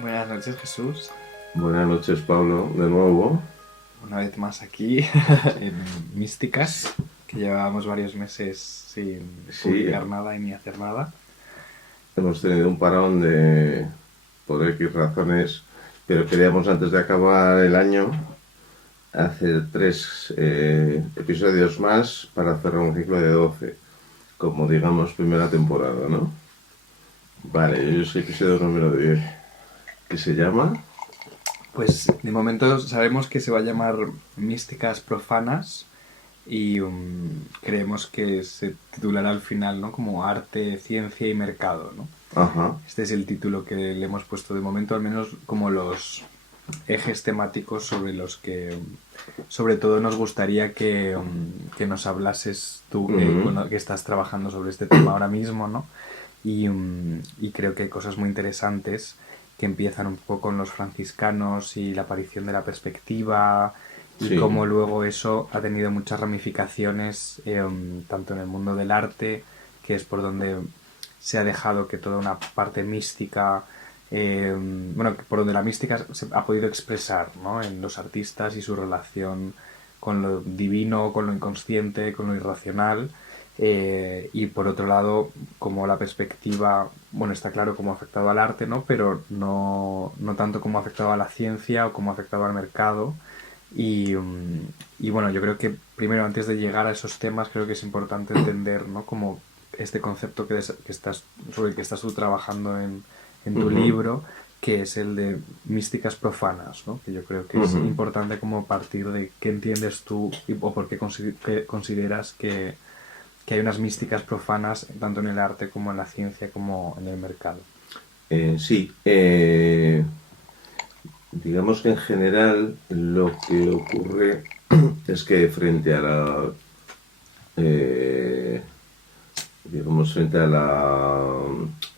Buenas noches, Jesús. Buenas noches, Pablo, de nuevo. Una vez más aquí en Místicas, que llevábamos varios meses sin Sí, publicar nada y ni hacer nada. hemos tenido un parón por X razones, pero queríamos antes de acabar el año hacer tres episodios más para cerrar un ciclo de 12, como digamos primera temporada, ¿no? Vale, yo soy episodio número 10, que se llama... Pues de momento sabemos que se va a llamar Místicas Profanas y creemos que se titulará al final, ¿no? Como Arte, Ciencia y Mercado, ¿no? Ajá, Este es el título que le hemos puesto de momento, al menos como los ejes temáticos sobre los que sobre todo nos gustaría que nos hablases tú, que estás trabajando sobre este tema ahora mismo, ¿no? Y creo que hay cosas muy interesantes que empiezan un poco con los franciscanos y la aparición de la perspectiva y sí, cómo luego eso ha tenido muchas ramificaciones tanto en el mundo del arte, que es por donde se ha dejado que toda una parte mística, bueno, por donde la mística se ha podido expresar, ¿no? En los artistas y su relación con lo divino, con lo inconsciente, con lo irracional. Y por otro lado, como la perspectiva, bueno, está claro cómo ha afectado al arte, ¿no? Pero no tanto cómo ha afectado a la ciencia o cómo ha afectado al mercado. Y bueno, yo creo que primero, antes de llegar a esos temas, creo que es importante entender, ¿no? Como este concepto que estás, sobre el que estás tú trabajando en tu libro, que es el de místicas profanas, ¿no? Que yo creo que es importante como partir de qué entiendes tú o por qué consideras que hay unas místicas profanas tanto en el arte como en la ciencia como en el mercado. sí. Digamos que en general lo que ocurre es que frente a la eh, digamos, frente a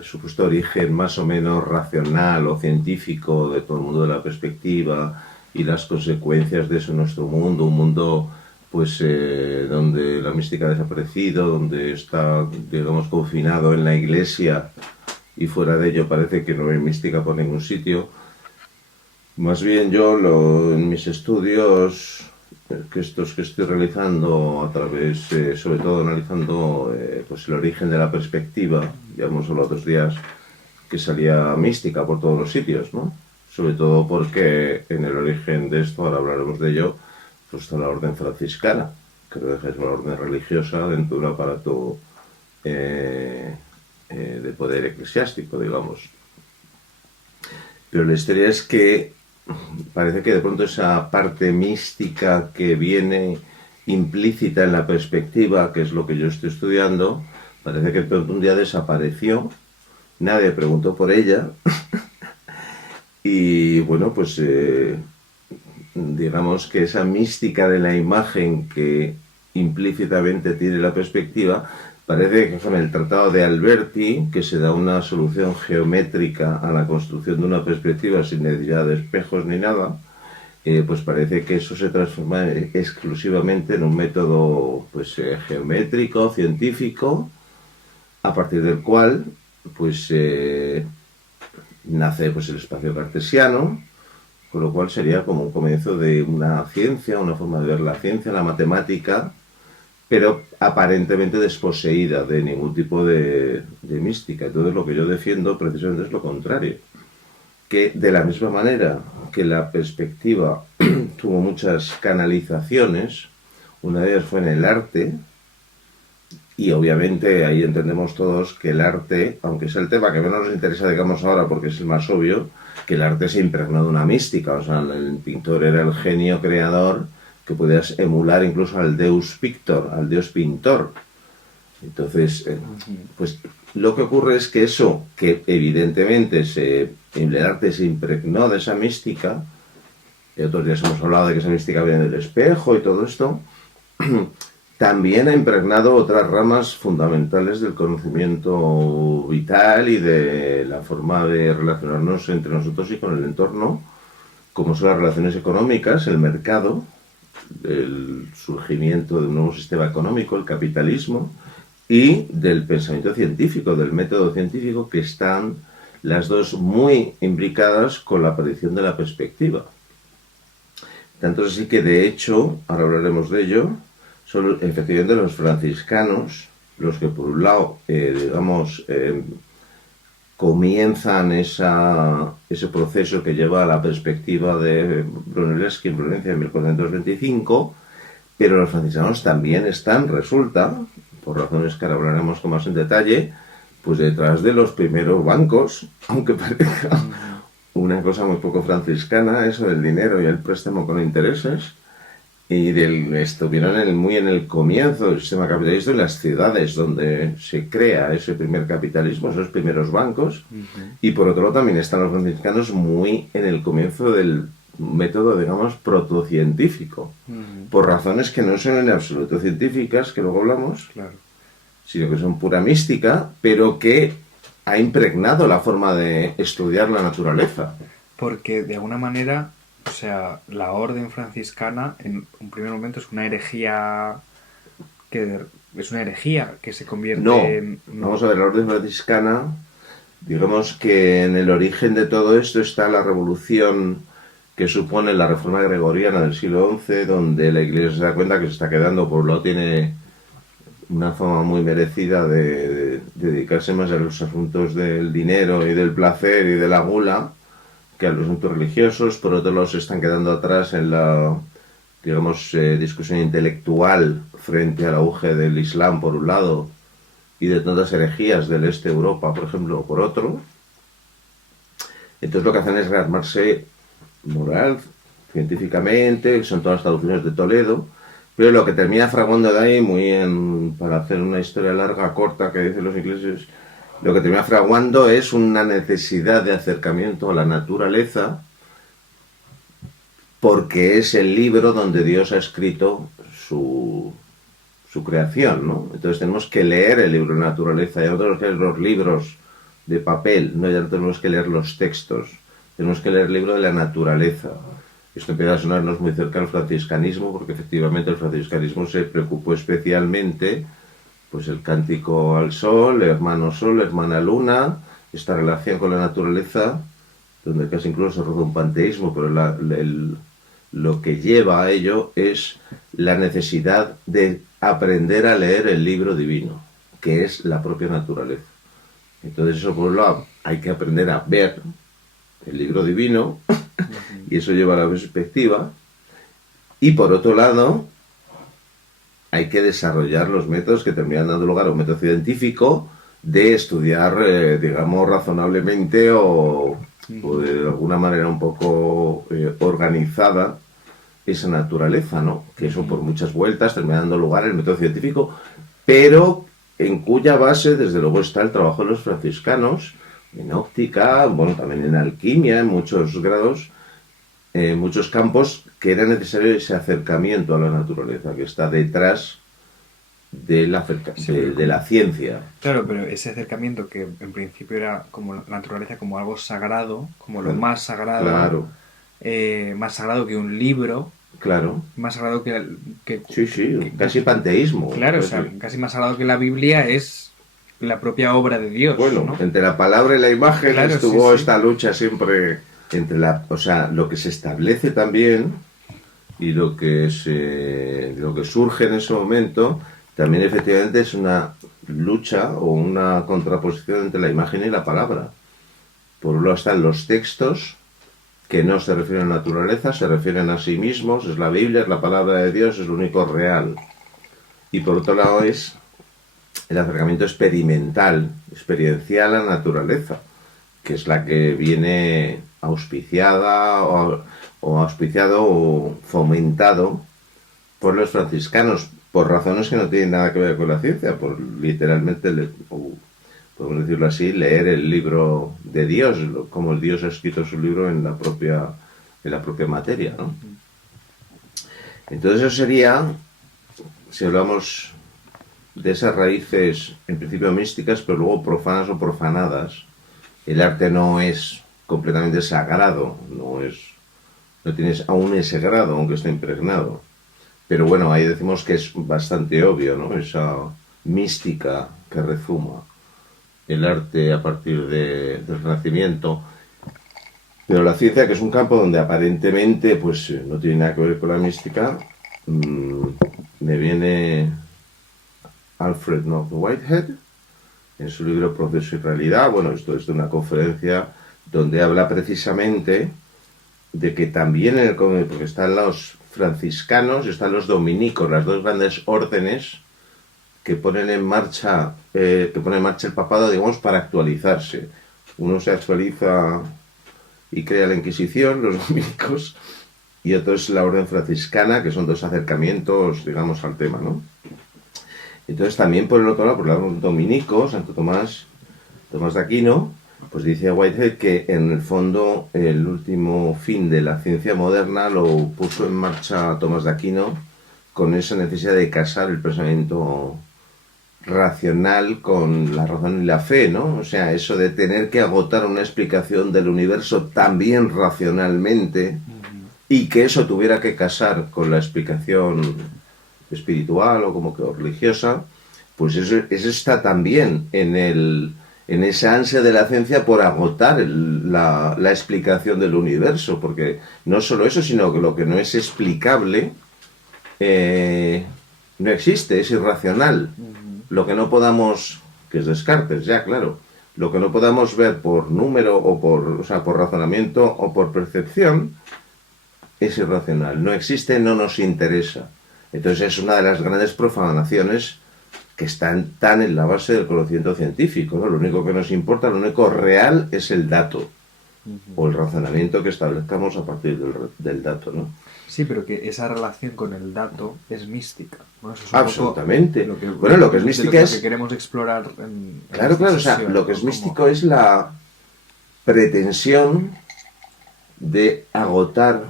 supuesto origen más o menos racional o científico de todo el mundo de la perspectiva y las consecuencias de eso en nuestro mundo, un mundo pues donde la mística ha desaparecido, donde está, digamos, confinado en la iglesia y fuera de ello parece que no hay mística por ningún sitio. Más bien en mis estudios, que estos que estoy realizando a través, sobre todo analizando pues el origen de la perspectiva, ya hemos hablado otros días que salía mística por todos los sitios, ¿no? Sobre todo porque en el origen de esto, ahora hablaremos de ello, pues está la orden franciscana, que no deja de ser una orden religiosa dentro de un aparato de poder eclesiástico, digamos. Pero la historia es que parece que de pronto esa parte mística que viene implícita en la perspectiva, que es lo que yo estoy estudiando, parece que de pronto un día desapareció, nadie preguntó por ella y bueno, pues digamos que esa mística de la imagen que implícitamente tiene la perspectiva, parece que con el Tratado de Alberti, que se da una solución geométrica a la construcción de una perspectiva sin necesidad de espejos ni nada, pues parece que eso se transforma exclusivamente en un método pues, geométrico, científico, a partir del cual pues nace pues, el espacio cartesiano, con lo cual sería como un comienzo de una ciencia, una forma de ver la ciencia, la matemática, pero aparentemente desposeída de ningún tipo de mística. Entonces lo que yo defiendo precisamente es lo contrario, que de la misma manera que la perspectiva tuvo muchas canalizaciones, una de ellas fue en el arte, y obviamente ahí entendemos todos que el arte, aunque es el tema que menos nos interesa, digamos ahora, porque es el más obvio, que el arte se impregnó de una mística. O sea, el pintor era el genio creador que podías emular incluso al Deus Pictor, al Dios pintor. Entonces, pues lo que ocurre es que eso, que evidentemente el arte se impregnó de esa mística, y otros días hemos hablado de que esa mística viene del espejo y todo esto, también ha impregnado otras ramas fundamentales del conocimiento vital y de la forma de relacionarnos entre nosotros y con el entorno, como son las relaciones económicas, el mercado, el surgimiento de un nuevo sistema económico, el capitalismo, y del pensamiento científico, del método científico, que están las dos muy imbricadas con la aparición de la perspectiva. Tanto es así que, de hecho, ahora hablaremos de ello, son efectivamente los franciscanos los que, por un lado, comienzan ese proceso que lleva a la perspectiva de Brunelleschi en Florencia en 1425, pero los franciscanos también están, resulta, por razones que ahora hablaremos con más en detalle, pues detrás de los primeros bancos, aunque parezca una cosa muy poco franciscana, eso del dinero y el préstamo con intereses, y estuvieron muy en el comienzo del sistema capitalista en las ciudades donde se crea ese primer capitalismo, esos primeros bancos, y por otro lado también están los franciscanos muy en el comienzo del método, digamos, protocientífico, por razones que no son en absoluto científicas, que luego hablamos, Claro. sino que son pura mística, pero que ha impregnado la forma de estudiar la naturaleza. Porque de alguna manera, o sea, la orden franciscana en un primer momento es una herejía que se convierte No, en... vamos a ver, la orden franciscana, digamos que en el origen de todo esto está la revolución que supone la reforma gregoriana del siglo XI, donde la Iglesia se da cuenta que se está quedando, por un lado tiene una fama muy merecida de dedicarse más a los asuntos del dinero y del placer y de la gula que a los asuntos religiosos. Por otro lado, se están quedando atrás en la, digamos, discusión intelectual frente al auge del Islam, por un lado, y de tantas herejías del este de Europa, por ejemplo, por otro. Entonces lo que hacen es rearmarse moral, científicamente, son todas las traducciones de Toledo, pero lo que termina fraguando de ahí, para hacer una historia larga, corta, que dicen los ingleses, lo que termina fraguando es una necesidad de acercamiento a la naturaleza, porque es el libro donde Dios ha escrito su creación, ¿no? Entonces tenemos que leer el libro de naturaleza, ya no tenemos que leer los libros de papel, no, ya no tenemos que leer los textos, tenemos que leer el libro de la naturaleza. Esto empieza a sonarnos muy cerca al franciscanismo, porque efectivamente el franciscanismo se preocupó especialmente, pues el cántico al sol, hermana luna, esta relación con la naturaleza, donde casi incluso se roza un panteísmo, pero lo que lleva a ello es la necesidad de aprender a leer el libro divino, que es la propia naturaleza. Entonces eso, por un lado, hay que aprender a ver el libro divino, y eso lleva a la perspectiva, y por otro lado, hay que desarrollar los métodos que terminan dando lugar a un método científico de estudiar, digamos, razonablemente o de alguna manera un poco organizada esa naturaleza, ¿no? Que eso por muchas vueltas termina dando lugar al método científico, pero en cuya base, desde luego, está el trabajo de los franciscanos, en óptica, bueno, también en alquimia, en muchos grados, en muchos campos, que era necesario ese acercamiento a la naturaleza, que está detrás de la ciencia. Claro, pero ese acercamiento que en principio era como la naturaleza como algo sagrado, como lo más sagrado, Claro, más sagrado que un libro, claro. más sagrado que Sí, casi panteísmo. claro, o sea, casi más sagrado que la Biblia es la propia obra de Dios. Bueno, ¿no? entre la palabra y la imagen Claro, estuvo sí. esta lucha siempre entre o sea, lo que se establece también y lo que surge en ese momento, también efectivamente es una lucha o una contraposición entre la imagen y la palabra. Por un lado están los textos, que no se refieren a la naturaleza, se refieren a sí mismos, es la Biblia, es la palabra de Dios, es lo único real. Y por otro lado es el acercamiento experimental, experiencial a la naturaleza, que es la que viene auspiciada o auspiciado o fomentado por los franciscanos, por razones que no tienen nada que ver con la ciencia, por literalmente, podemos decirlo así, leer el libro de Dios, como el Dios ha escrito su libro en la propia materia, ¿no? Entonces eso sería, si hablamos de esas raíces en principio místicas, pero luego profanas o profanadas. El arte no es completamente sagrado, no tienes aún ese grado, aunque esté impregnado. Pero bueno, ahí decimos que es bastante obvio, ¿no? Esa mística que rezuma. el arte a partir del Renacimiento. Pero la ciencia, que es un campo donde aparentemente pues no tiene nada que ver con la mística, me viene Alfred North Whitehead en su libro Proceso y Realidad. Bueno, esto es de una conferencia donde habla precisamente de que también en el porque están los franciscanos y están los dominicos, las dos grandes órdenes que ponen en marcha el papado, digamos, para actualizarse. Uno se actualiza y crea la Inquisición, los dominicos, y otro es la orden franciscana, que son dos acercamientos, digamos, al tema, ¿no? Entonces también por el otro lado, por el lado dominico, Santo Tomás de Aquino, pues dice Whitehead que en el fondo el último fin de la ciencia moderna lo puso en marcha Tomás de Aquino con esa necesidad de casar el pensamiento racional con la razón y la fe, ¿no? O sea, eso de tener que agotar una explicación del universo también racionalmente y que eso tuviera que casar con la explicación espiritual o como que religiosa, pues eso está también en esa ansia de la ciencia por agotar la explicación del universo, porque no solo eso, sino que lo que no es explicable no existe, es irracional. Lo que no podamos, que es Descartes, ya claro, lo que no podamos ver por número o por razonamiento o por percepción es irracional, no existe, no nos interesa. Entonces es una de las grandes profanaciones que están tan en la base del conocimiento científico, ¿no? Lo único que nos importa, lo único real es el dato o el razonamiento que establezcamos a partir del dato, ¿no? Sí, pero que esa relación con el dato es mística, ¿no? Eso es absolutamente. Lo que es mística es... Lo que queremos explorar en claro, o sea, lo que es místico es la pretensión de agotar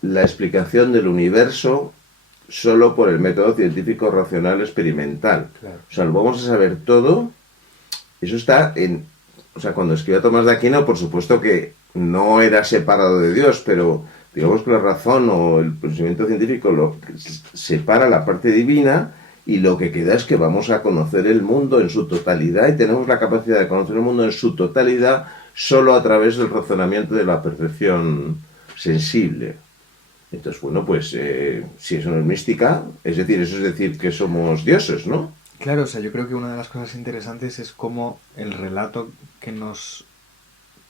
la explicación del universo solo por el método científico racional experimental. Claro. O sea, lo vamos a saber todo. Eso está en... O sea, cuando escribió Tomás de Aquino, por supuesto que no era separado de Dios, pero digamos que la razón o el conocimiento científico lo separa la parte divina y lo que queda es que vamos a conocer el mundo en su totalidad y tenemos la capacidad de conocer el mundo en su totalidad solo a través del razonamiento de la percepción sensible. Entonces, bueno, pues si eso no es mística, eso es decir que somos dioses, ¿no? Claro, o sea, yo creo que una de las cosas interesantes es cómo el relato que nos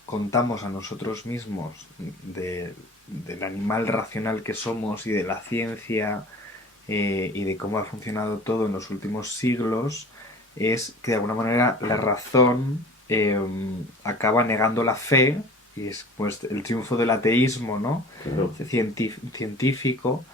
contamos a nosotros mismos del animal racional que somos y de la ciencia y de cómo ha funcionado todo en los últimos siglos es que de alguna manera la razón acaba negando la fe y es pues el triunfo del ateísmo, ¿no? Claro. Científico,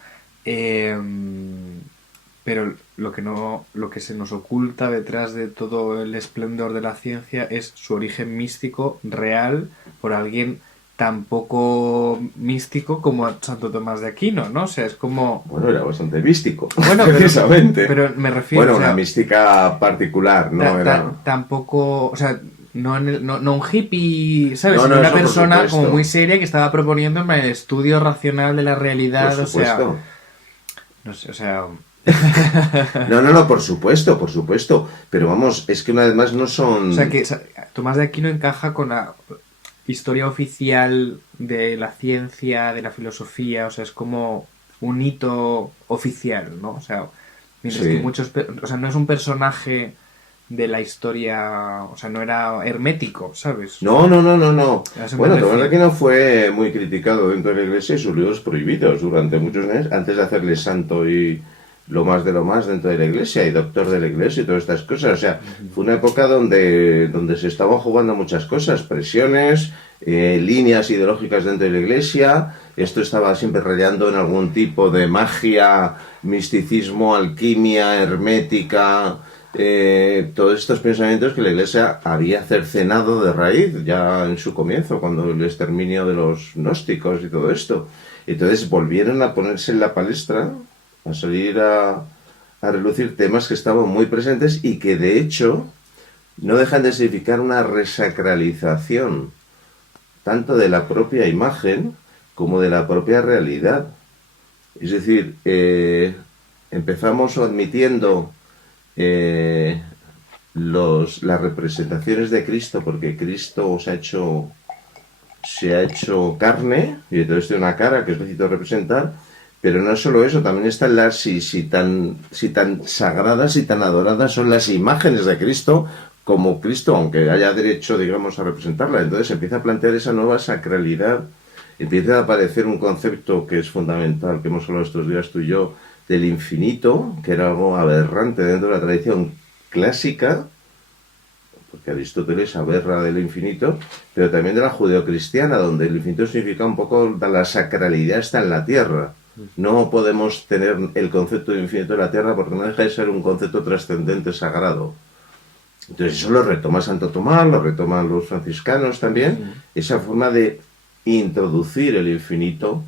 pero lo que se nos oculta detrás de todo el esplendor de la ciencia es su origen místico real por alguien tan poco místico como Santo Tomás de Aquino, ¿no? O sea, es como... Bueno, era bastante místico, bueno, precisamente. Pero me refiero... Bueno, una mística particular, ¿no? Tampoco... O sea, no un hippie, ¿sabes? No, sino una eso, persona como muy seria que estaba proponiendo el estudio racional de la realidad, por supuesto. o sea... No sé, o sea... No, por supuesto. Pero vamos, es que una vez más no son... O sea, que Tomás de Aquino encaja con la historia oficial de la ciencia, de la filosofía, o sea, es como un hito oficial, ¿no? O sea, mientras que muchos... O sea, no es un personaje de la historia... O sea, no era hermético, ¿sabes? No. Bueno, Tomás de Aquino fue muy criticado dentro de la Iglesia y sus libros prohibidos durante muchos años, antes de hacerle santo y lo más de lo más dentro de la Iglesia y doctor de la Iglesia y todas estas cosas. O sea, fue una época donde se estaban jugando muchas cosas, presiones, líneas ideológicas dentro de la Iglesia. Esto estaba siempre rayando en algún tipo de magia, misticismo, alquimia, hermética, todos estos pensamientos que la Iglesia había cercenado de raíz ya en su comienzo, cuando el exterminio de los gnósticos y todo esto. Entonces volvieron a ponerse en la palestra, a salir a relucir temas que estaban muy presentes y que de hecho no dejan de significar una resacralización tanto de la propia imagen como de la propia realidad. Es decir, empezamos admitiendo las representaciones de Cristo, porque Cristo se ha hecho carne, y entonces tiene una cara que es necesito representar, pero no solo eso, también están si tan sagradas y tan adoradas son las imágenes de Cristo, como Cristo, aunque haya derecho, digamos, a representarla. Entonces empieza a plantear esa nueva sacralidad, empieza a aparecer un concepto que es fundamental, que hemos hablado estos días tú y yo, del infinito, que era algo aberrante dentro de la tradición clásica, porque Aristóteles aberra del infinito, pero también de la judeocristiana, donde el infinito significa un poco la sacralidad está en la tierra. No podemos tener el concepto de infinito en la tierra porque no deja de ser un concepto trascendente, sagrado. Entonces eso lo retoma Santo Tomás, lo retoman los franciscanos también, esa forma de introducir el infinito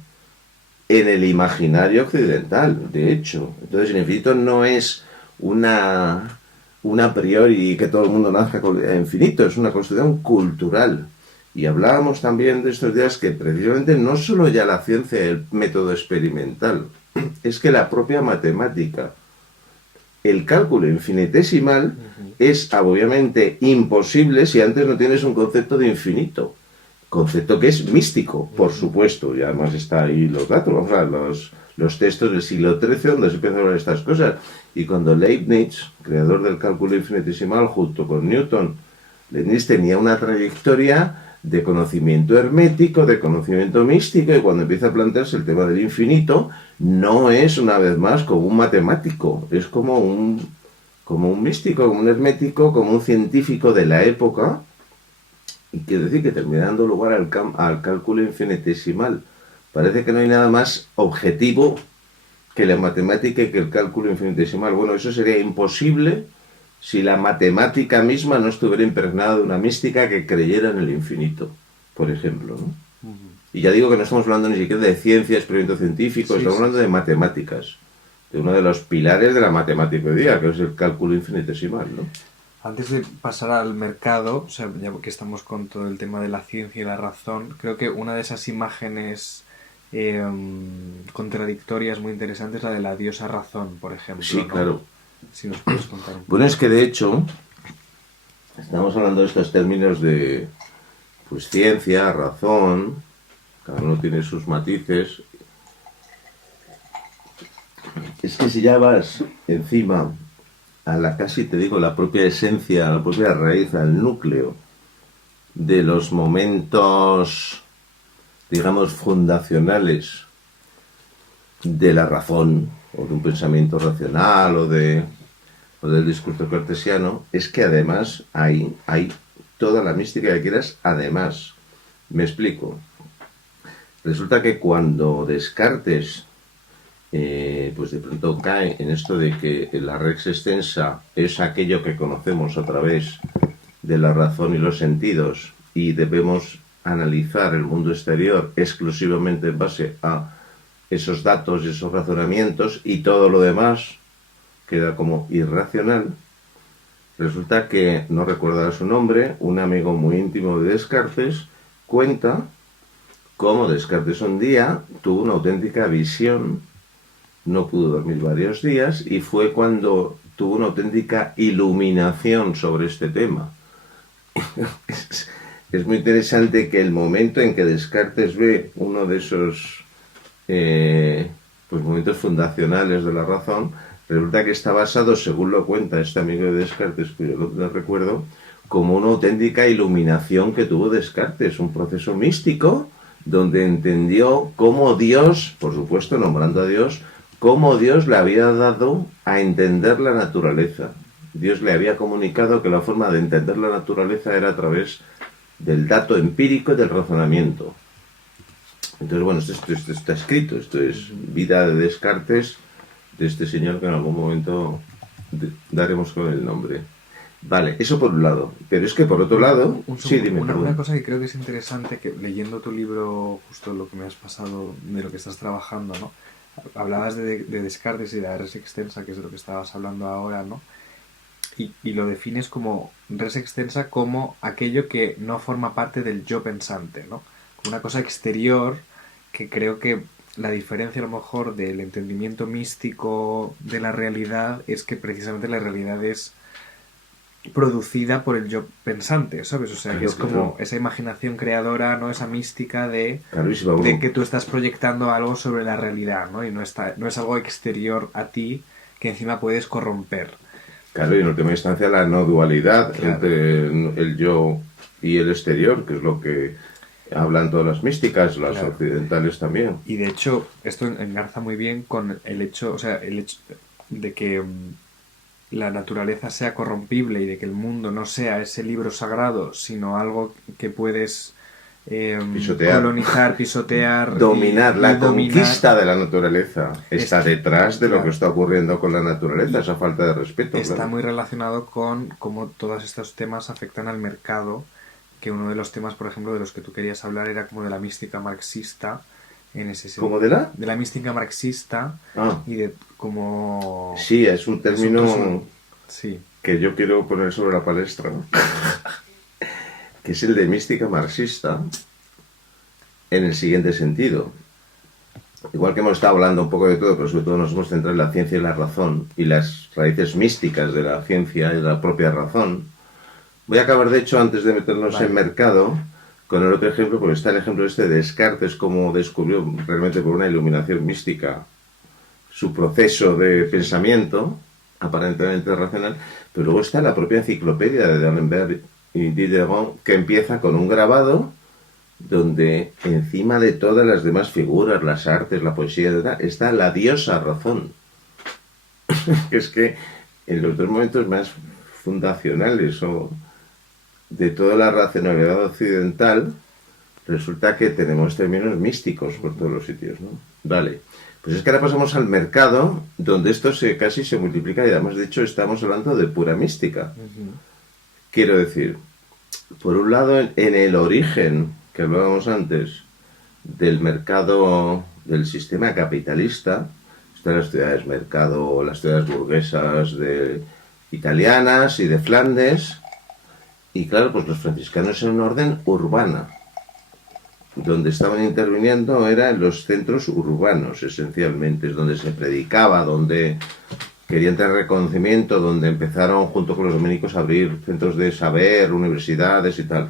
en el imaginario occidental, de hecho. Entonces el infinito no es una a priori que todo el mundo nazca con el infinito, es una construcción cultural. Y hablábamos también de estos días que precisamente no solo ya la ciencia y el método experimental, es que la propia matemática, el cálculo infinitesimal es obviamente imposible si antes no tienes un concepto de infinito. Concepto que es místico, por supuesto, y además está ahí los datos, vamos a ver, los textos del siglo XIII donde se empiezan a hablar estas cosas. Y cuando Leibniz, creador del cálculo infinitesimal, junto con Newton, Leibniz tenía una trayectoria de conocimiento hermético, de conocimiento místico, y cuando empieza a plantearse el tema del infinito, no es una vez más como un matemático, es como un místico, como un hermético, como un científico de la época, y quiere decir que termina dando lugar al cálculo infinitesimal. Parece que no hay nada más objetivo que la matemática y que el cálculo infinitesimal. Bueno, eso sería imposible si la matemática misma no estuviera impregnada de una mística que creyera en el infinito, por ejemplo, ¿no? Y ya digo que no estamos hablando ni siquiera de ciencia, experimento científico, estamos hablando de matemáticas, de uno de los pilares de la matemática hoy día, que es el cálculo infinitesimal, ¿no? Antes de pasar al mercado, o sea, ya que estamos con todo el tema de la ciencia y la razón, creo que una de esas imágenes contradictorias muy interesantes es la de la diosa razón, por ejemplo. Sí, ¿no? claro. Si nos puedes contar un poco. Bueno, es que de hecho, estamos hablando de estos términos de pues ciencia, razón, cada uno tiene sus matices. Es que si ya vas encima a la casi, te digo, la propia esencia, a la propia raíz, al núcleo de los momentos, digamos, fundacionales de la razón, o de un pensamiento racional, o del discurso cartesiano, es que además hay toda la mística que quieras, además. Me explico. Resulta que cuando Descartes pues de pronto cae en esto de que la res extensa es aquello que conocemos a través de la razón y los sentidos y debemos analizar el mundo exterior exclusivamente en base a esos datos y esos razonamientos y todo lo demás queda como irracional. Resulta que, no recuerdo su nombre, un amigo muy íntimo de Descartes cuenta cómo Descartes un día tuvo una auténtica visión, no pudo dormir varios días y fue cuando tuvo una auténtica iluminación sobre este tema. Es muy interesante que el momento en que Descartes ve uno de esos pues momentos fundacionales de la razón, resulta que está basado, según lo cuenta este amigo de Descartes, que yo lo recuerdo, como una auténtica iluminación que tuvo Descartes, un proceso místico donde entendió cómo Dios, por supuesto nombrando a Dios, cómo Dios le había dado a entender la naturaleza. Dios le había comunicado que la forma de entender la naturaleza era a través del dato empírico y del razonamiento. Entonces, bueno, esto está escrito, esto es vida de Descartes, de este señor que en algún momento daremos con el nombre. Vale, eso por un lado. Pero es que por otro lado... Sí, dime. Una cosa que creo que es interesante, que leyendo tu libro, justo lo que me has pasado de lo que estás trabajando, ¿no? Hablabas de Descartes y de la res extensa, que es de lo que estabas hablando ahora, ¿no? Y lo defines como res extensa como aquello que no forma parte del yo pensante, ¿no? Como una cosa exterior que creo que la diferencia a lo mejor del entendimiento místico de la realidad es que precisamente la realidad es producida por el yo pensante, ¿sabes? O sea, que Claro, es como claro. esa imaginación creadora, ¿no? Esa mística Claro, y si va de uno- que tú estás proyectando algo sobre la realidad, ¿no? Y no es algo exterior a ti que encima puedes corromper. claro, y en última instancia la no dualidad Claro. entre el yo y el exterior, que es lo que hablan todas las místicas, las Claro. occidentales también. Y de hecho, esto engarza muy bien con el hecho, o sea, el hecho de que la naturaleza sea corrompible y de que el mundo no sea ese libro sagrado, sino algo que puedes Pisotear. colonizar, pisotear Dominar, y la dominar. conquista de la naturaleza está detrás de lo que Claro, está ocurriendo con la naturaleza, y esa falta de respeto, está claro. muy relacionado con cómo todos estos temas afectan al mercado, que uno de los temas, por ejemplo, de los que tú querías hablar era como de la mística marxista, en ese ¿Cómo de la? de la mística marxista Ah, y de cómo sí, es un es un término sí, que yo quiero poner sobre la palestra, ¿no? Que es el de mística marxista en el siguiente sentido. Igual que hemos estado hablando un poco de todo, pero sobre todo nos hemos centrado en la ciencia y la razón y las raíces místicas de la ciencia y de la propia razón. Voy a acabar, de hecho, antes de meternos en vale, mercado, con el otro ejemplo, porque está el ejemplo este de Descartes, cómo descubrió realmente por una iluminación mística su proceso de pensamiento, aparentemente racional, pero luego está la propia enciclopedia de D'Alembert y Diderot, que empieza con un grabado donde encima de todas las demás figuras, las artes, la poesía, está la diosa razón. Que es que en los dos momentos más fundacionales o de toda la racionalidad occidental, resulta que tenemos términos místicos por todos los sitios, ¿no? Vale. Pues es que ahora pasamos al mercado, donde esto casi se multiplica y además, de hecho, estamos hablando de pura mística. Quiero decir, por un lado, en el origen que hablábamos antes del mercado, del sistema capitalista, están las ciudades mercado, las ciudades burguesas italianas y de Flandes, y claro, pues los franciscanos en un orden urbana. Donde estaban interviniendo era en los centros urbanos, esencialmente, es donde se predicaba, donde querían tener reconocimiento, donde empezaron junto con los dominicos a abrir centros de saber, universidades y tal.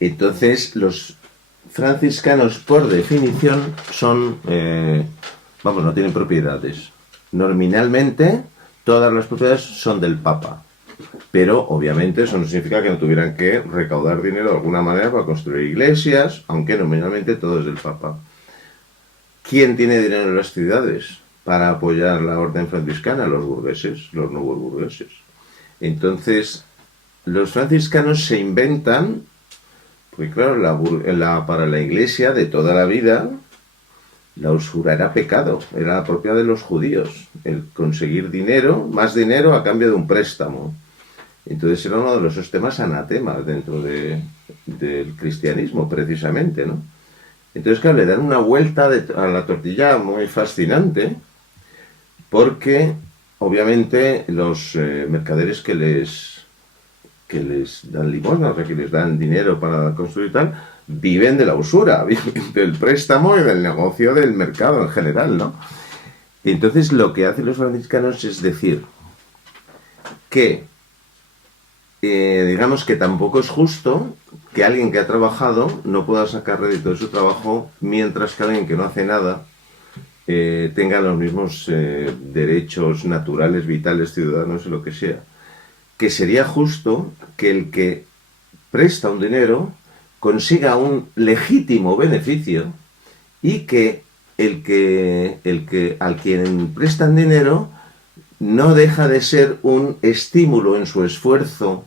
Entonces, los franciscanos, por definición, son, vamos, no tienen propiedades. Nominalmente, todas las propiedades son del Papa. Pero, obviamente, eso no significa que no tuvieran que recaudar dinero de alguna manera para construir iglesias, aunque nominalmente todo es del Papa. ¿Quién tiene dinero en las ciudades para apoyar la orden franciscana? Los burgueses, los nuevos burgueses. Entonces, los franciscanos se inventan, porque claro, para la iglesia de toda la vida, la usura era pecado, era la propia de los judíos, el conseguir dinero, más dinero a cambio de un préstamo. Entonces era uno de los temas anatemas dentro del cristianismo, precisamente, ¿no? Entonces, claro, le dan una vuelta a la tortilla muy fascinante, porque, obviamente, los mercaderes que les dan limosna, o sea, que les dan dinero para construir tal, viven de la usura, viven del préstamo y del negocio del mercado en general, ¿no? Y entonces lo que hacen los franciscanos es decir que digamos que tampoco es justo que alguien que ha trabajado no pueda sacar rédito de su trabajo, mientras que alguien que no hace nada tenga los mismos derechos naturales, vitales, ciudadanos, o lo que sea. Que sería justo que el que presta un dinero consiga un legítimo beneficio y que al quien prestan dinero no deja de ser un estímulo en su esfuerzo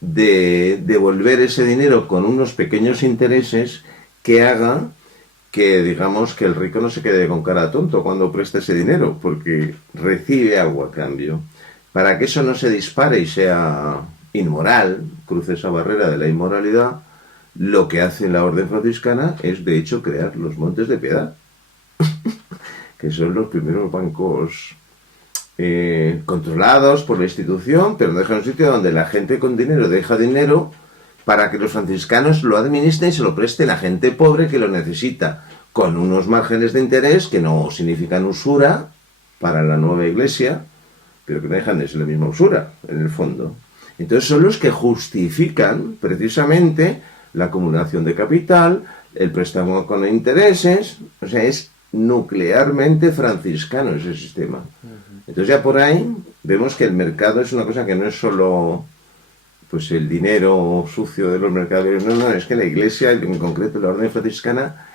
de devolver ese dinero con unos pequeños intereses que haga que, digamos, que el rico no se quede con cara tonto cuando presta ese dinero, porque recibe algo a cambio. Para que eso no se dispare y sea inmoral, cruce esa barrera de la inmoralidad, lo que hace la orden franciscana es, de hecho, crear los Montes de Piedad, que son los primeros bancos controlados por la institución, pero dejan un sitio donde la gente con dinero deja dinero para que los franciscanos lo administren y se lo presten a gente pobre que lo necesita, con unos márgenes de interés que no significan usura para la nueva iglesia, pero que no dejan de ser la misma usura, en el fondo. Entonces son los que justifican precisamente la acumulación de capital, el préstamo con intereses, o sea, es nuclearmente franciscano ese sistema. Entonces ya por ahí vemos que el mercado es una cosa que no es solo pues el dinero sucio de los mercaderes, no, es que la Iglesia, en concreto la orden franciscana,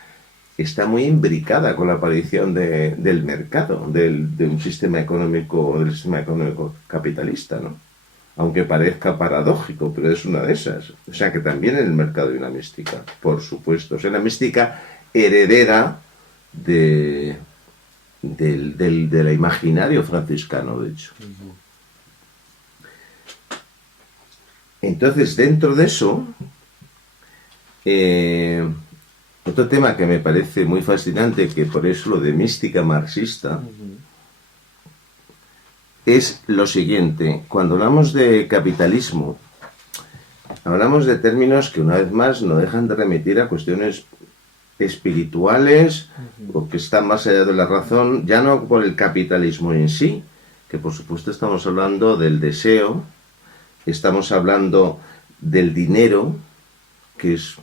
está muy imbricada con la aparición del mercado, de un sistema económico, del sistema económico capitalista, ¿no? Aunque parezca paradójico, pero es una de esas. O sea que también en el mercado hay una mística, por supuesto. O sea, una mística heredera del imaginario franciscano, de hecho. Entonces, dentro de eso, otro tema que me parece muy fascinante, que por eso lo de mística marxista, es lo siguiente. Cuando hablamos de capitalismo, hablamos de términos que una vez más no dejan de remitir a cuestiones espirituales o que están más allá de la razón, ya no por el capitalismo en sí, que por supuesto estamos hablando del deseo, estamos hablando del dinero, que es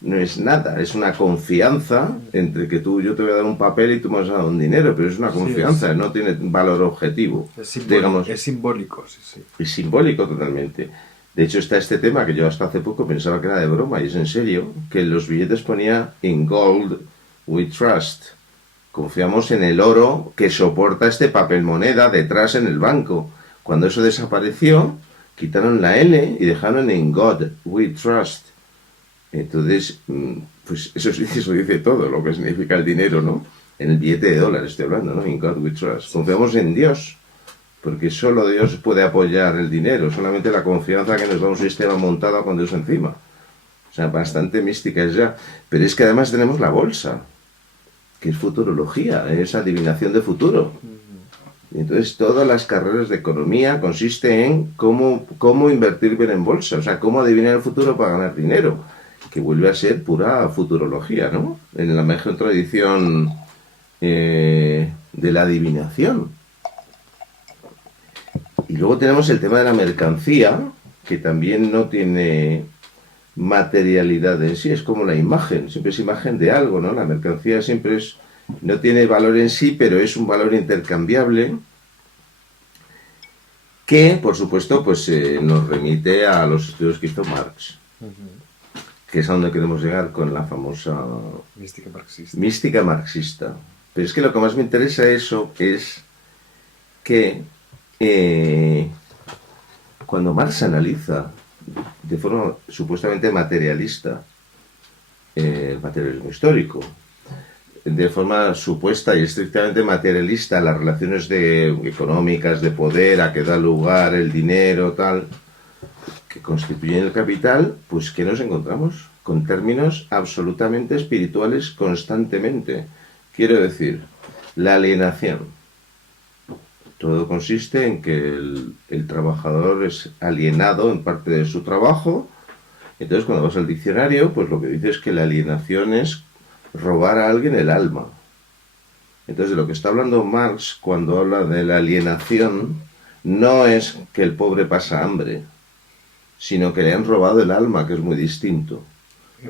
no es nada, es una confianza entre que yo te voy a dar un papel y tú me vas a dar un dinero, pero es una confianza, sí, no tiene valor objetivo. Es simbólico, digamos, es simbólico, sí. Es simbólico totalmente. De hecho está este tema que yo hasta hace poco pensaba que era de broma, y es en serio, que en los billetes ponía "In gold we trust". Confiamos en el oro que soporta este papel moneda detrás en el banco. Cuando eso desapareció, quitaron la L y dejaron "In God we trust". Entonces, pues eso dice todo lo que significa el dinero, ¿no? En el billete de dólares estoy hablando, ¿no? "In God we trust". Confiamos en Dios, porque solo Dios puede apoyar el dinero, solamente la confianza que nos da un sistema montado con Dios encima. O sea, bastante mística es ya. Pero es que además tenemos la bolsa, que es futurología, es adivinación de futuro. Y entonces todas las carreras de economía consisten en cómo invertir bien en bolsa, o sea, cómo adivinar el futuro para ganar dinero, que vuelve a ser pura futurología, ¿no? En la mejor tradición de la adivinación. Y luego tenemos el tema de la mercancía, que también no tiene materialidad en sí, es como la imagen, siempre es imagen de algo, ¿no? La mercancía siempre no tiene valor en sí, pero es un valor intercambiable que, por supuesto, pues nos remite a los estudios que hizo Marx, que es a donde queremos llegar con la famosa mística marxista. Pero es que lo que más me interesa eso es que cuando Marx analiza de forma supuestamente materialista el materialismo histórico, de forma supuesta y estrictamente materialista las relaciones económicas de poder a que da lugar el dinero, tal, que constituyen el capital, pues ¿qué nos encontramos? Con términos absolutamente espirituales constantemente. Quiero decir, la alienación. Todo consiste en que el trabajador es alienado en parte de su trabajo. Entonces, cuando vas al diccionario, pues lo que dice es que la alienación es robar a alguien el alma. Entonces, de lo que está hablando Marx cuando habla de la alienación no es que el pobre pasa hambre, sino que le han robado el alma, que es muy distinto.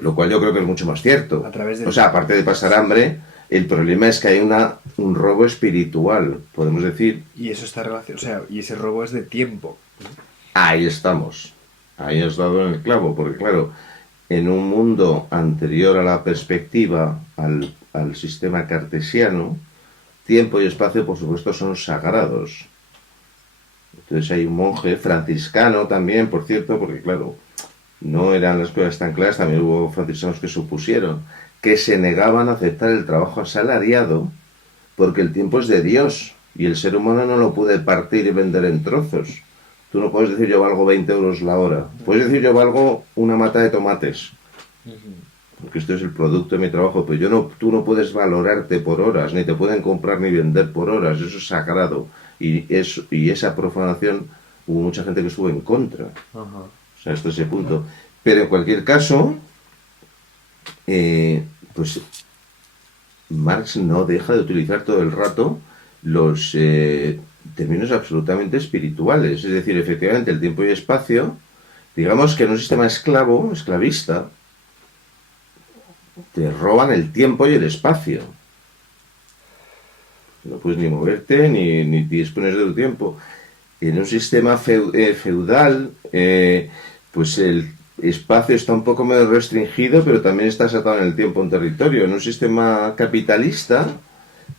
Lo cual yo creo que es mucho más cierto. O sea, aparte de pasar hambre, el problema es que hay un robo espiritual, podemos decir. Y eso está relacionado, o sea, y ese robo es de tiempo. Ahí estamos. Ahí has dado en el clavo, porque claro, en un mundo anterior a la perspectiva, al sistema cartesiano, tiempo y espacio, por supuesto, son sagrados. Entonces hay un monje franciscano también, por cierto, porque claro, no eran las cosas tan claras, también hubo franciscanos que supusieron que se negaban a aceptar el trabajo asalariado porque el tiempo es de Dios y el ser humano no lo puede partir y vender en trozos. Tú no puedes decir yo valgo 20 euros la hora. Puedes decir yo valgo una mata de tomates. Porque esto es el producto de mi trabajo. Pero tú no puedes valorarte por horas, ni te pueden comprar ni vender por horas. Eso es sagrado. Y esa profanación hubo mucha gente que estuvo en contra. O sea, hasta ese punto. Pero en cualquier caso, pues Marx no deja de utilizar todo el rato los términos absolutamente espirituales. Es decir, efectivamente, el tiempo y espacio, digamos que en un sistema esclavista, te roban el tiempo y el espacio. No puedes ni moverte ni dispones de tu tiempo. En un sistema feudal, pues el espacio está un poco menos restringido, pero también estás atado en el tiempo a un territorio. En un sistema capitalista,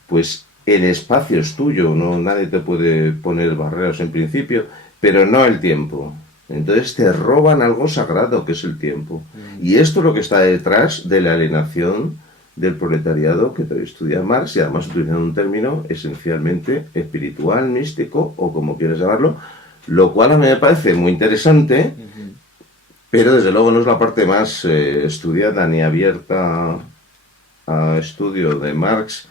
pues el espacio es tuyo, no nadie te puede poner barreras en principio, pero no el tiempo. Entonces te roban algo sagrado que es el tiempo. Y esto es lo que está detrás de la alienación del proletariado que estudia Marx, y además utilizando un término esencialmente espiritual, místico o como quieras llamarlo, lo cual a mí me parece muy interesante, pero desde luego no es la parte más estudiada ni abierta a estudio de Marx,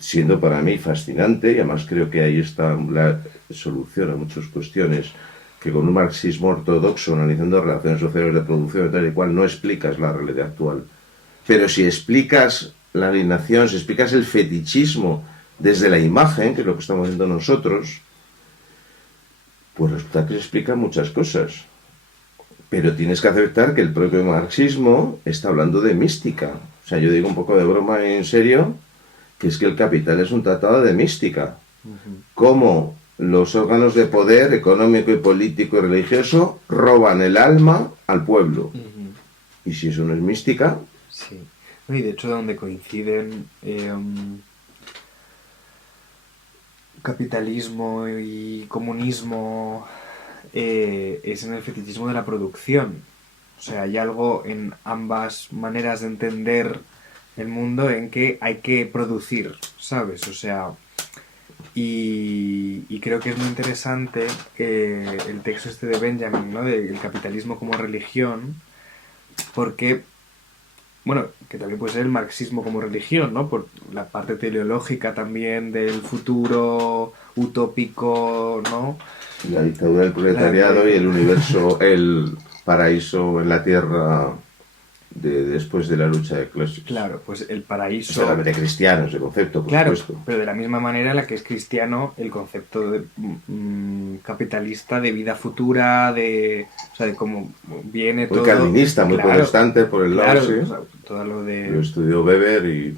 siendo para mí fascinante, y además creo que ahí está la solución a muchas cuestiones que con un marxismo ortodoxo, analizando relaciones sociales de producción y tal y cual, no explicas la realidad actual. Pero si explicas la alienación, si explicas el fetichismo desde la imagen, que es lo que estamos haciendo nosotros, pues resulta que se explican muchas cosas. Pero tienes que aceptar que el propio marxismo está hablando de mística. O sea, yo digo un poco de broma y en serio, que es que el capital es un tratado de mística. Cómo los órganos de poder económico y político y religioso roban el alma al pueblo. Y si eso no es mística... Sí. Y de hecho donde coinciden capitalismo y comunismo es en el fetichismo de la producción. O sea, hay algo en ambas maneras de entender el mundo en que hay que producir, ¿sabes? O sea, y creo que es muy interesante el texto este de Benjamin, ¿no? Del capitalismo como religión, porque, bueno, que también puede ser el marxismo como religión, ¿no? Por la parte teleológica también del futuro utópico, ¿no? La dictadura del proletariado y el universo, el paraíso en la tierra después de la lucha de clases. Claro, pues el paraíso... Solamente cristiano ese concepto, por claro, supuesto. pero de la misma manera en la que es cristiano el concepto de, capitalista de vida futura, de, o sea, de cómo viene muy todo... Muy calvinista, muy protestante por el lado, sí. O sea, todo lo de... Lo estudió Weber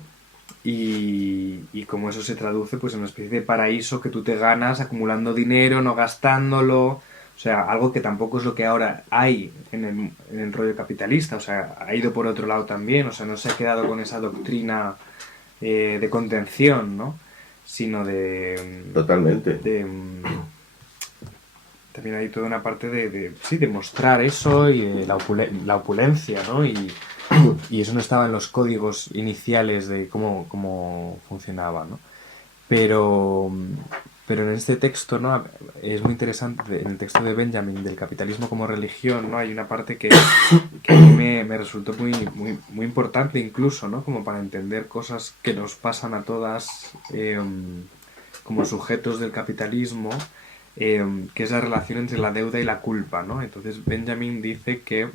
y cómo eso se traduce pues en una especie de paraíso que tú te ganas acumulando dinero, no gastándolo... O sea, algo que tampoco es lo que ahora hay en el rollo capitalista. O sea, ha ido por otro lado también. O sea, no se ha quedado con esa doctrina de contención, ¿no? Sino de... Totalmente. También hay toda una parte de mostrar eso y la opulencia, ¿no? Y eso no estaba en los códigos iniciales de cómo funcionaba, ¿no? Pero en este texto, ¿no? Es muy interesante, en el texto de Benjamin, del capitalismo como religión, ¿no? Hay una parte que a mí me resultó muy importante incluso, ¿no? Como para entender cosas que nos pasan a todas como sujetos del capitalismo, que es la relación entre la deuda y la culpa, ¿no? Entonces Benjamin dice que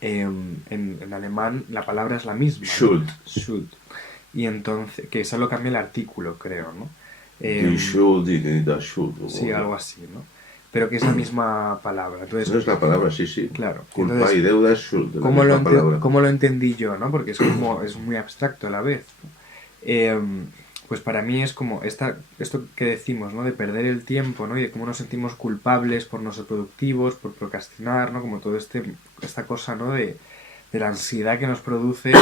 en alemán la palabra es la misma, Schuld. ¿no? Schuld. Y entonces, que solo cambia el artículo, creo, ¿no? Die Schuld y die Schuld. Sí, algo así, ¿no? Pero que es la misma palabra. Entonces, no es la palabra, sí. Claro. Culpa Entonces, y deuda es Schuld. ¿cómo lo entendí yo, no? Porque es muy abstracto a la vez, ¿no? Pues para mí es como esto que decimos, ¿no? De perder el tiempo, ¿no? Y de cómo nos sentimos culpables por no ser productivos, por procrastinar, ¿no? Como todo esta cosa, ¿no? De la ansiedad que nos produce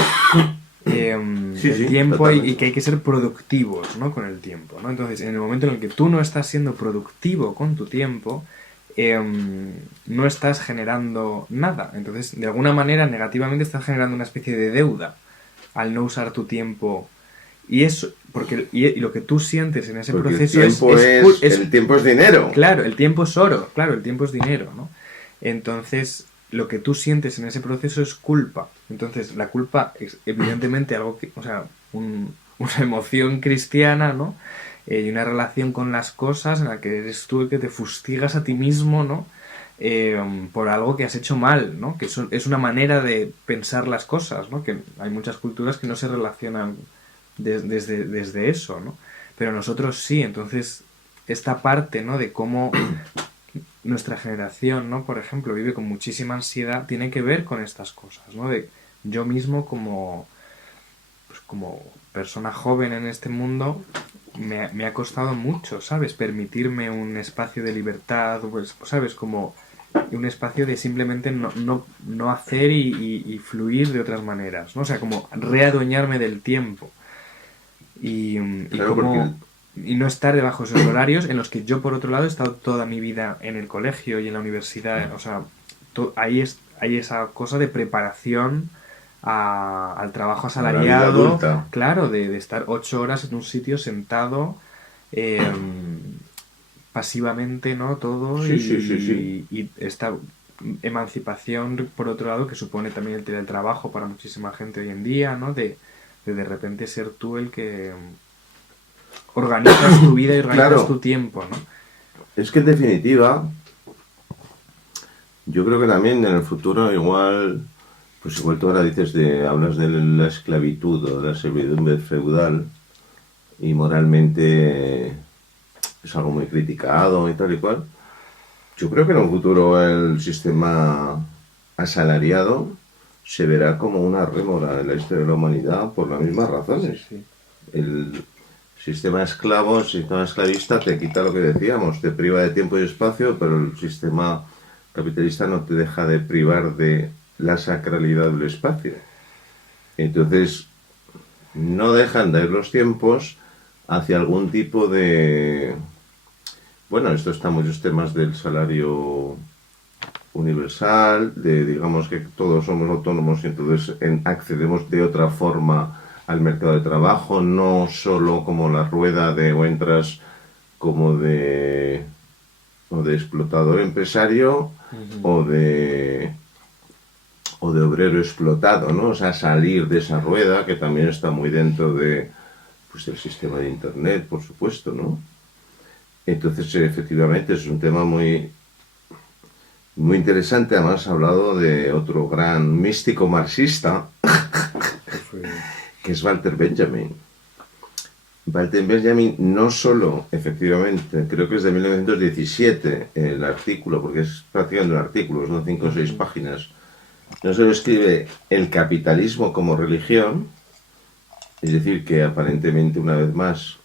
el tiempo y que hay que ser productivos, ¿no? Con el tiempo, ¿no? Entonces, en el momento en el que tú no estás siendo productivo con tu tiempo, no estás generando nada. Entonces, de alguna manera, negativamente estás generando una especie de deuda al no usar tu tiempo. Y eso, y lo que tú sientes en ese proceso el tiempo es dinero. Claro, el tiempo es oro, claro, el tiempo es dinero, ¿no? Entonces, lo que tú sientes en ese proceso es culpa. Entonces, la culpa es evidentemente algo que, o sea, una emoción cristiana, ¿no? Y una relación con las cosas en la que eres tú el que te fustigas a ti mismo, ¿no? Por algo que has hecho mal, ¿no? Que es una manera de pensar las cosas, ¿no? Que hay muchas culturas que no se relacionan desde eso, ¿no? pero nosotros sí. Entonces, esta parte, ¿no? De cómo nuestra generación, ¿no? Por ejemplo, vive con muchísima ansiedad, tiene que ver con estas cosas, ¿no? De yo mismo como, pues como persona joven en este mundo, me ha costado mucho, ¿sabes? Permitirme un espacio de libertad, pues, ¿sabes? Como un espacio de simplemente no hacer y fluir de otras maneras, ¿no? O sea, como readueñarme del tiempo y Claro, porque como y no estar debajo de esos horarios en los que yo por otro lado he estado toda mi vida en el colegio y en la universidad, o sea, hay esa cosa de preparación al trabajo a la vida asalariado, adulta. claro, de estar 8 horas en un sitio sentado eh, pasivamente, ¿no? Todo Sí, sí, sí, sí. y esta emancipación, por otro lado, que supone también el teletrabajo para muchísima gente hoy en día, ¿no? De repente ser tú el que organizas tu vida y organizas tu Claro, tiempo, ¿no? es que en definitiva, yo creo que también en el futuro igual, pues igual tú ahora dices hablas de la esclavitud o de la servidumbre feudal y moralmente es algo muy criticado y tal y cual. Yo creo que en un futuro el sistema asalariado se verá como una rémora en la historia de la humanidad por las mismas Sí, razones. sí. El sistema esclavo, el sistema esclavista te quita lo que decíamos, te priva de tiempo y espacio, pero el sistema capitalista no te deja de privar de la sacralidad del espacio. Entonces, no dejan de ir los tiempos hacia algún tipo de... Bueno, esto está en muchos temas del salario universal, de digamos que todos somos autónomos y entonces accedemos de otra forma al mercado de trabajo, no solo como la rueda de o entras como o de explotador empresario Ujú. o de obrero explotado, ¿no? O sea, salir de esa rueda que también está muy dentro de pues del sistema de internet, por supuesto, ¿no? Entonces, efectivamente, es un tema muy interesante. Además, ha hablado de otro gran místico marxista, Que fue... que es Walter Benjamin. Walter Benjamin no solo, efectivamente, creo que es de 1917 el artículo, porque es prácticamente un artículo, son 5 o 6 Ujú. páginas, no solo escribe el capitalismo como religión, es decir, que aparentemente, una vez más,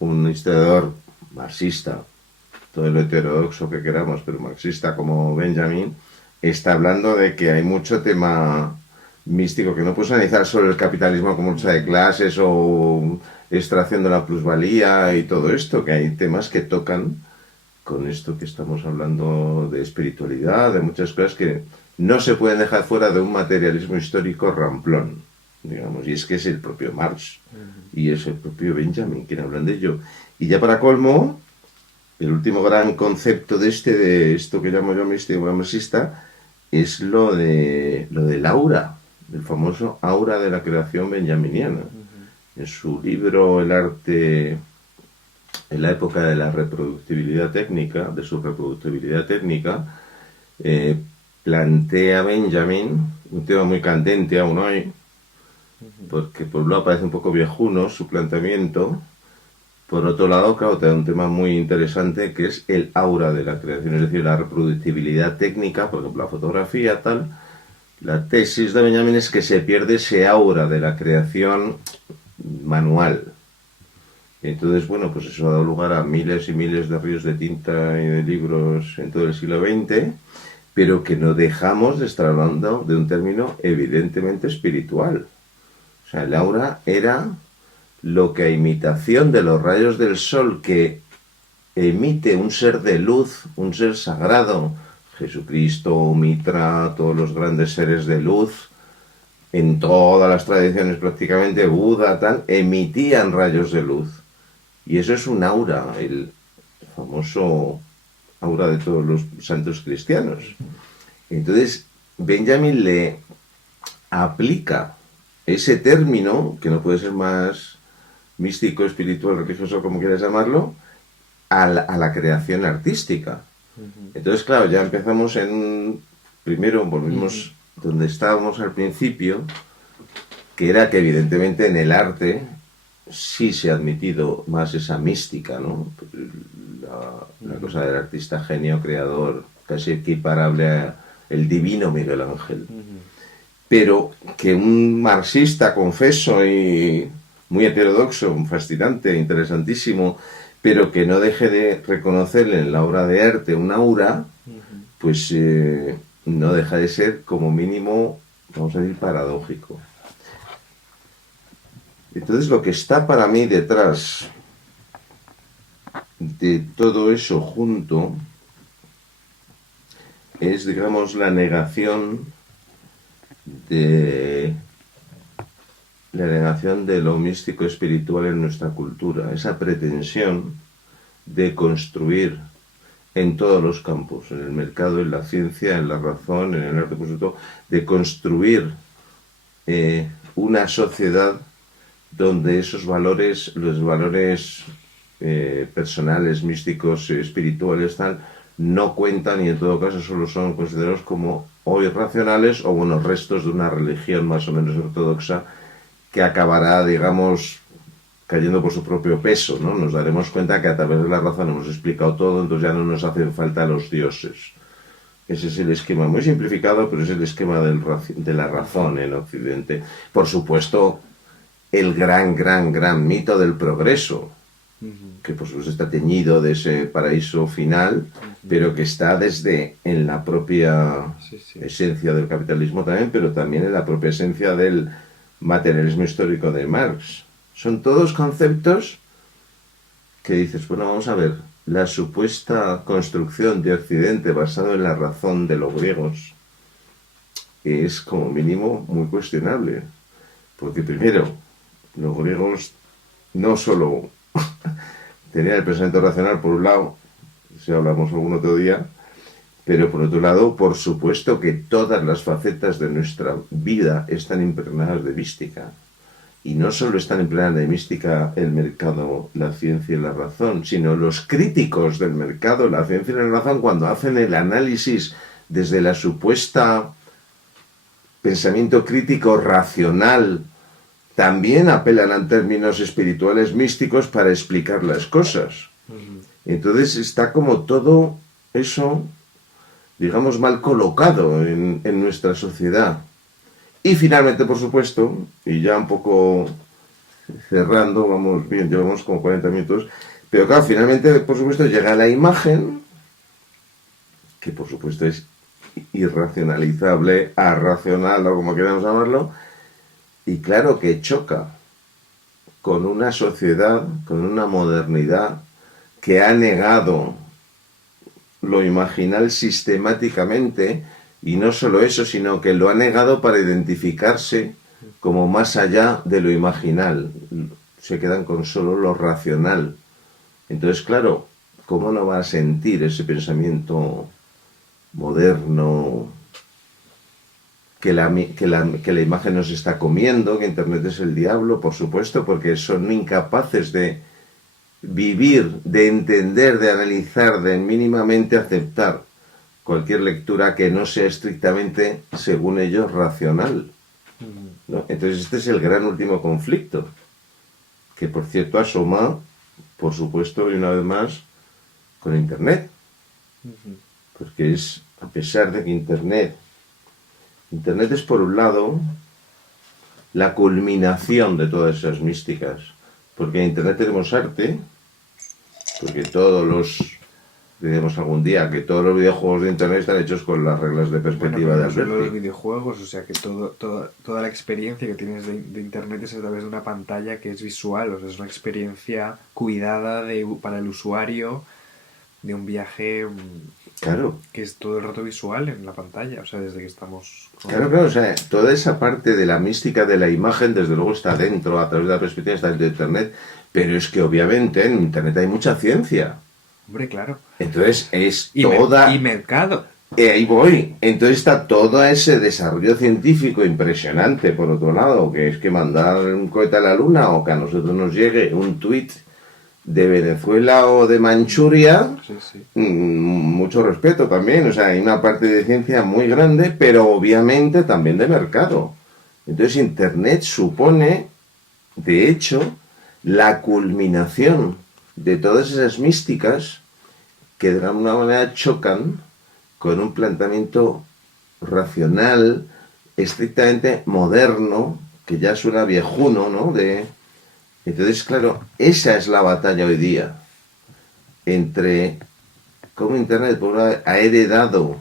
un historiador marxista, todo lo heterodoxo que queramos, pero marxista como Benjamin, está hablando de que hay mucho tema místico, que no puedes analizar solo el capitalismo como lucha de Ujú. clases o extracción de la plusvalía y todo esto, que hay temas que tocan con esto que estamos hablando de espiritualidad, de muchas cosas que no se pueden dejar fuera de un materialismo histórico ramplón, digamos, y es que es el propio Marx Ujú. y es el propio Benjamin quien hablan de ello. Y ya para colmo, el último gran concepto de esto que llamo yo místico marxista, es lo del aura, el famoso aura de la creación benjaminiana. Ujú. En su libro El arte en la época de la reproductibilidad técnica, de su reproductibilidad técnica, eh, plantea Benjamin un tema muy candente aún hoy, Ujú. porque por un lado parece un poco viejuno su planteamiento. Por otro lado, claro, te da un tema muy interesante que es el aura de la creación, es decir, la reproductibilidad técnica, por ejemplo, la fotografía, tal. La tesis de Benjamin es que se pierde ese aura de la creación manual. Entonces, bueno, pues eso ha dado lugar a miles y miles de ríos de tinta y de libros en todo el siglo XX, pero que no dejamos de estar hablando de un término evidentemente espiritual. O sea, el aura era lo que a imitación de los rayos del sol que emite un ser de luz, un ser sagrado, Jesucristo, Mitra, todos los grandes seres de luz, en todas las tradiciones prácticamente, Buda, tal, emitían rayos de luz. Y eso es un aura, el famoso aura de todos los santos cristianos. Entonces, Benjamin le aplica ese término, que no puede ser más místico, espiritual, religioso, como quieras llamarlo, a la creación artística. Ujú. Entonces, claro, ya empezamos primero Ujú. volvimos donde estábamos al principio, que era que evidentemente en el arte sí se ha admitido más esa mística, ¿no? La cosa del artista genio, creador, casi equiparable a el divino Miguel Ángel. Pero que un marxista, confeso, y muy heterodoxo, fascinante, interesantísimo, pero que no deje de reconocerle en la obra de arte un aura, pues no deja de ser como mínimo, vamos a decir, paradójico. Entonces lo que está para mí detrás de todo eso junto es, digamos, la negación de lo místico espiritual en nuestra cultura, esa pretensión de construir en todos los campos, en el mercado, en la ciencia, en la razón, en el arte, por supuesto, de construir una sociedad donde esos valores, los valores personales, místicos, espirituales, tal, no cuentan y en todo caso solo son considerados como o irracionales o buenos restos de una religión más o menos ortodoxa que acabará, digamos, cayendo por su propio peso, ¿no? Nos daremos cuenta que a través de la razón hemos explicado todo, entonces ya no nos hacen falta los dioses. Ese es el esquema muy simplificado, pero es el esquema de la razón en Occidente. Por supuesto, el gran mito del progreso, que por supuesto está teñido de ese paraíso final, pero que está desde en la propia esencia del capitalismo también, pero también en la propia esencia del materialismo histórico de Marx. Son todos conceptos que dices, bueno, vamos a ver, la supuesta construcción de Occidente basado en la razón de los griegos es como mínimo muy cuestionable, porque primero, los griegos no solo tenían el pensamiento racional por un lado, si hablamos algún otro día, pero por otro lado, por supuesto que todas las facetas de nuestra vida están impregnadas de mística. Y no solo están impregnadas de mística el mercado, la ciencia y la razón, sino los críticos del mercado, la ciencia y la razón, cuando hacen el análisis desde la supuesta pensamiento crítico racional, también apelan a términos espirituales místicos para explicar las cosas. Entonces está como todo eso, digamos, mal colocado en nuestra sociedad. Y finalmente, por supuesto, y ya un poco cerrando, vamos bien, llevamos como 40 minutos, pero claro, finalmente, por supuesto, llega la imagen, que por supuesto es irracionalizable, arracional o como queramos llamarlo, y claro que choca con una sociedad, con una modernidad que ha negado lo imaginal sistemáticamente, y no solo eso, sino que lo ha negado para identificarse como más allá de lo imaginal. Se quedan con solo lo racional. Entonces, claro, ¿cómo no va a sentir ese pensamiento moderno que la imagen nos está comiendo, que Internet es el diablo? Por supuesto, porque son incapaces de vivir, de entender, de analizar, de mínimamente aceptar cualquier lectura que no sea estrictamente, según ellos, racional, ¿no? Entonces este es el gran último conflicto, que por cierto asoma, por supuesto, y una vez más, con Internet. Porque es, a pesar de que Internet es por un lado la culminación de todas esas místicas, porque en Internet tenemos arte, porque diremos algún día que todos los videojuegos de Internet están hechos con las reglas de perspectiva de Alberti. No solo los videojuegos, o sea que toda la experiencia que tienes de Internet es a través de una pantalla que es visual, o sea, es una experiencia cuidada para el usuario de un viaje, claro, que es todo el rato visual en la pantalla, o sea, desde que estamos... Claro, o sea, toda esa parte de la mística de la imagen, desde luego está dentro, a través de la perspectiva, está dentro de Internet, pero es que obviamente en Internet hay mucha ciencia. Hombre, claro. Entonces es y mercado. Ahí voy. Entonces está todo ese desarrollo científico impresionante, por otro lado, que es que mandar un cohete a la luna o que a nosotros nos llegue un tuit de Venezuela o de Manchuria, mucho respeto también. O sea, hay una parte de ciencia muy grande, pero obviamente también de mercado. Entonces Internet supone, de hecho, la culminación de todas esas místicas que de alguna manera chocan con un planteamiento racional, estrictamente moderno, que ya suena viejuno, ¿no? Entonces, claro, esa es la batalla hoy día entre cómo Internet ha heredado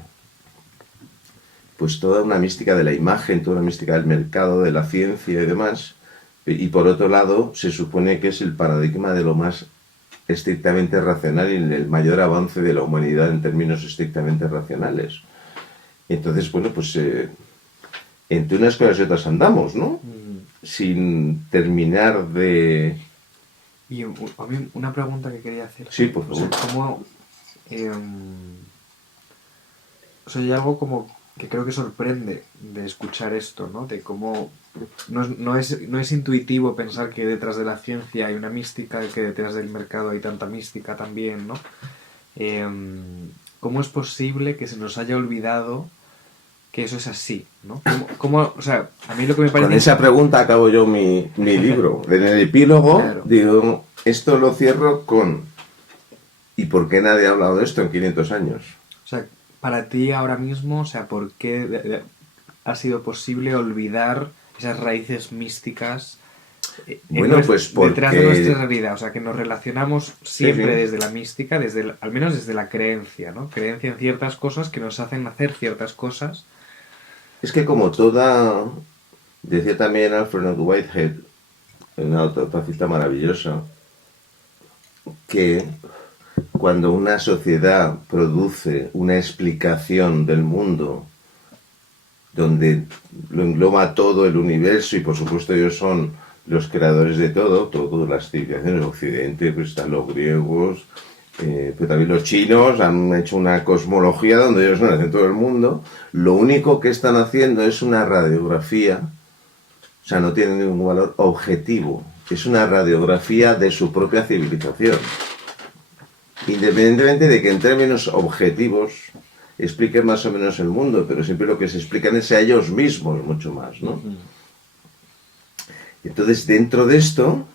pues toda una mística de la imagen, toda una mística del mercado, de la ciencia y demás, y por otro lado se supone que es el paradigma de lo más estrictamente racional y el mayor avance de la humanidad en términos estrictamente racionales. Entonces, bueno, pues entre unas cosas y otras andamos, ¿no? Sin terminar de... Y a mí una pregunta que quería hacer. Sí, por favor. O sea, ¿cómo, o sea, hay algo como que creo que sorprende de escuchar esto, ¿no? De cómo no es intuitivo pensar que detrás de la ciencia hay una mística, que detrás del mercado hay tanta mística también, ¿no? ¿Cómo es posible que se nos haya olvidado que eso es así, ¿no? O sea, a mí lo que me parece... Con esa pregunta acabo yo mi libro. En el epílogo, claro, digo, esto lo cierro con ¿y por qué nadie ha hablado de esto en 500 años? O sea, para ti ahora mismo, o sea, ¿por qué ha sido posible olvidar esas raíces místicas Bueno, pues porque... detrás de nuestra realidad? O sea, que nos relacionamos siempre sí. desde la mística, al menos desde la creencia, ¿no? Creencia en ciertas cosas que nos hacen hacer ciertas cosas. Es que como toda... Decía también Alfred Whitehead, otra cita maravillosa, que cuando una sociedad produce una explicación del mundo donde lo engloba todo el universo y por supuesto ellos son los creadores de todo, todas las civilizaciones de Occidente, pues están los griegos, pero también los chinos han hecho una cosmología donde ellos son el centro del mundo. Lo único que están haciendo es una radiografía, o sea, no tiene ningún valor objetivo, es una radiografía de su propia civilización. Independientemente de que en términos objetivos expliquen más o menos el mundo, pero siempre lo que se explican es a ellos mismos mucho más, ¿no? Entonces, dentro de esto,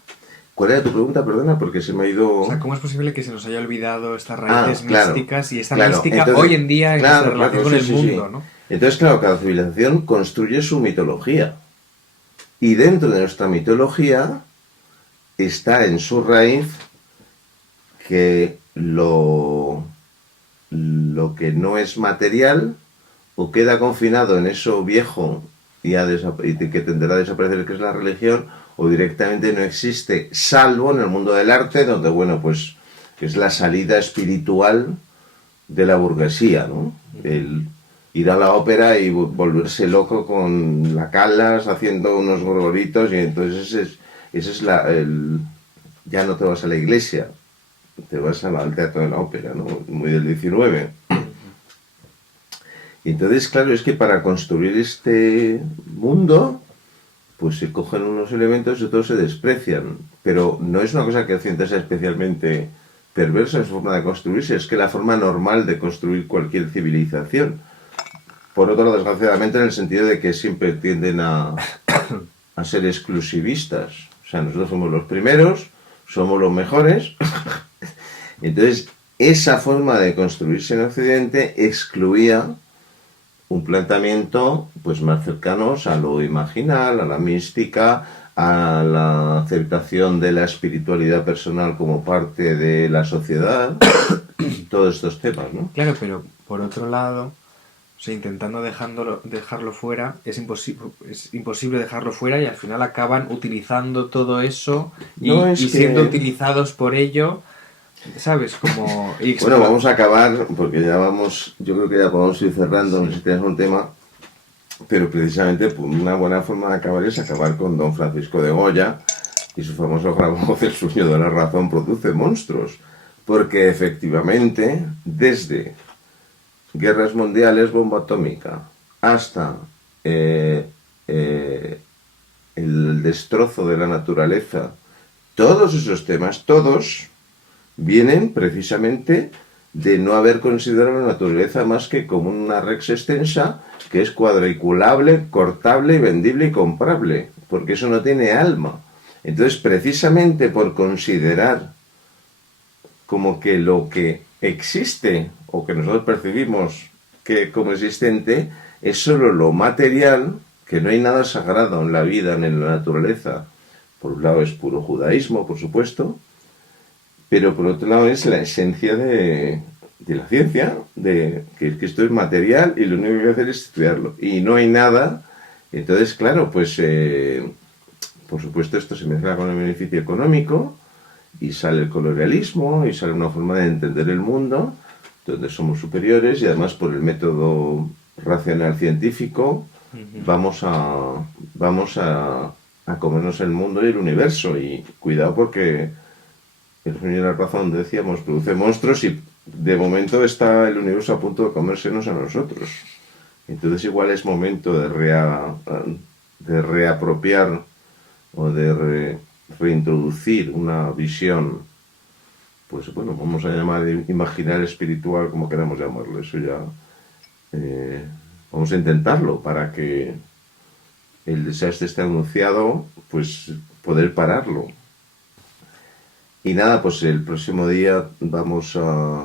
¿cuál era tu pregunta? Perdona, porque se me ha ido... O sea, ¿cómo es posible que se nos haya olvidado estas raíces claro, místicas y esta claro. mística Entonces, hoy en día en nuestra relación con el mundo, ¿no? Entonces, claro, cada civilización construye su mitología. Y dentro de nuestra mitología está en su raíz que lo que no es material o queda confinado en eso viejo y que tenderá a desaparecer, que es la religión, o directamente no existe, salvo en el mundo del arte, donde, bueno, pues es la salida espiritual de la burguesía, ¿no? El ir a la ópera y volverse loco con la Callas haciendo unos gorgoritos, y entonces ese es ya no te vas a la iglesia, te vas al teatro de la ópera, ¿no? Muy del 19. Y entonces, claro, es que para construir este mundo, pues se cogen unos elementos y otros se desprecian. Pero no es una cosa que Occidente sea especialmente perversa en su forma de construirse, es que la forma normal de construir cualquier civilización. Por otro lado, desgraciadamente, en el sentido de que siempre tienden a ser exclusivistas. O sea, nosotros somos los primeros, somos los mejores. Entonces, esa forma de construirse en Occidente excluía un planteamiento pues más cercanos a lo imaginal, a la mística, a la aceptación de la espiritualidad personal como parte de la sociedad, todos estos temas, ¿no? Claro, pero por otro lado, o sea, intentando dejarlo fuera, es imposible dejarlo fuera y al final acaban utilizando todo eso y siendo utilizados por ello, ¿sabes? Como... Bueno, vamos a acabar, porque ya vamos, yo creo que ya podemos ir cerrando, no sé si tienes un tema, pero precisamente pues, una buena forma de acabar es acabar con don Francisco de Goya y su famoso grabajo El sueño de la razón produce monstruos, porque efectivamente, desde guerras mundiales, bomba atómica, hasta el destrozo de la naturaleza, todos esos temas, todos vienen precisamente de no haber considerado la naturaleza más que como una rex extensa que es cuadriculable, cortable, vendible y comprable, porque eso no tiene alma. Entonces, precisamente por considerar como que lo que existe o que nosotros percibimos que como existente es solo lo material, que no hay nada sagrado en la vida ni en la naturaleza. Por un lado es puro judaísmo, por supuesto, pero por otro lado es la esencia de la ciencia, de que esto es material y lo único que hay que hacer es estudiarlo. Y no hay nada. Entonces, claro, pues por supuesto esto se mezcla con el beneficio económico y sale el colonialismo y sale una forma de entender el mundo donde somos superiores y además por el método racional científico vamos a comernos el mundo y el universo. Y cuidado porque el sueño de la razón, decíamos, produce monstruos y de momento está el universo a punto de comérsenos a nosotros. Entonces igual es momento de reapropiar o de reintroducir una visión, pues bueno, vamos a llamar imaginaria espiritual, como queramos llamarlo. Eso ya vamos a intentarlo para que el desastre esté anunciado, pues poder pararlo. Y nada, pues el próximo día vamos a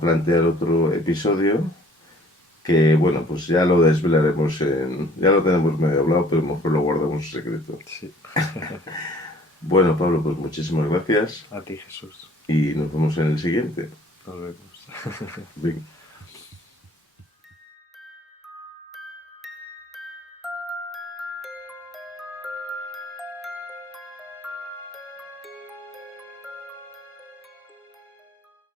plantear otro episodio que, bueno, pues ya lo desvelaremos ya lo tenemos medio hablado, pero mejor lo guardamos en secreto. Sí. Bueno, Pablo, pues muchísimas gracias A ti, Jesús. y nos vemos en el siguiente. Nos vemos. Bien.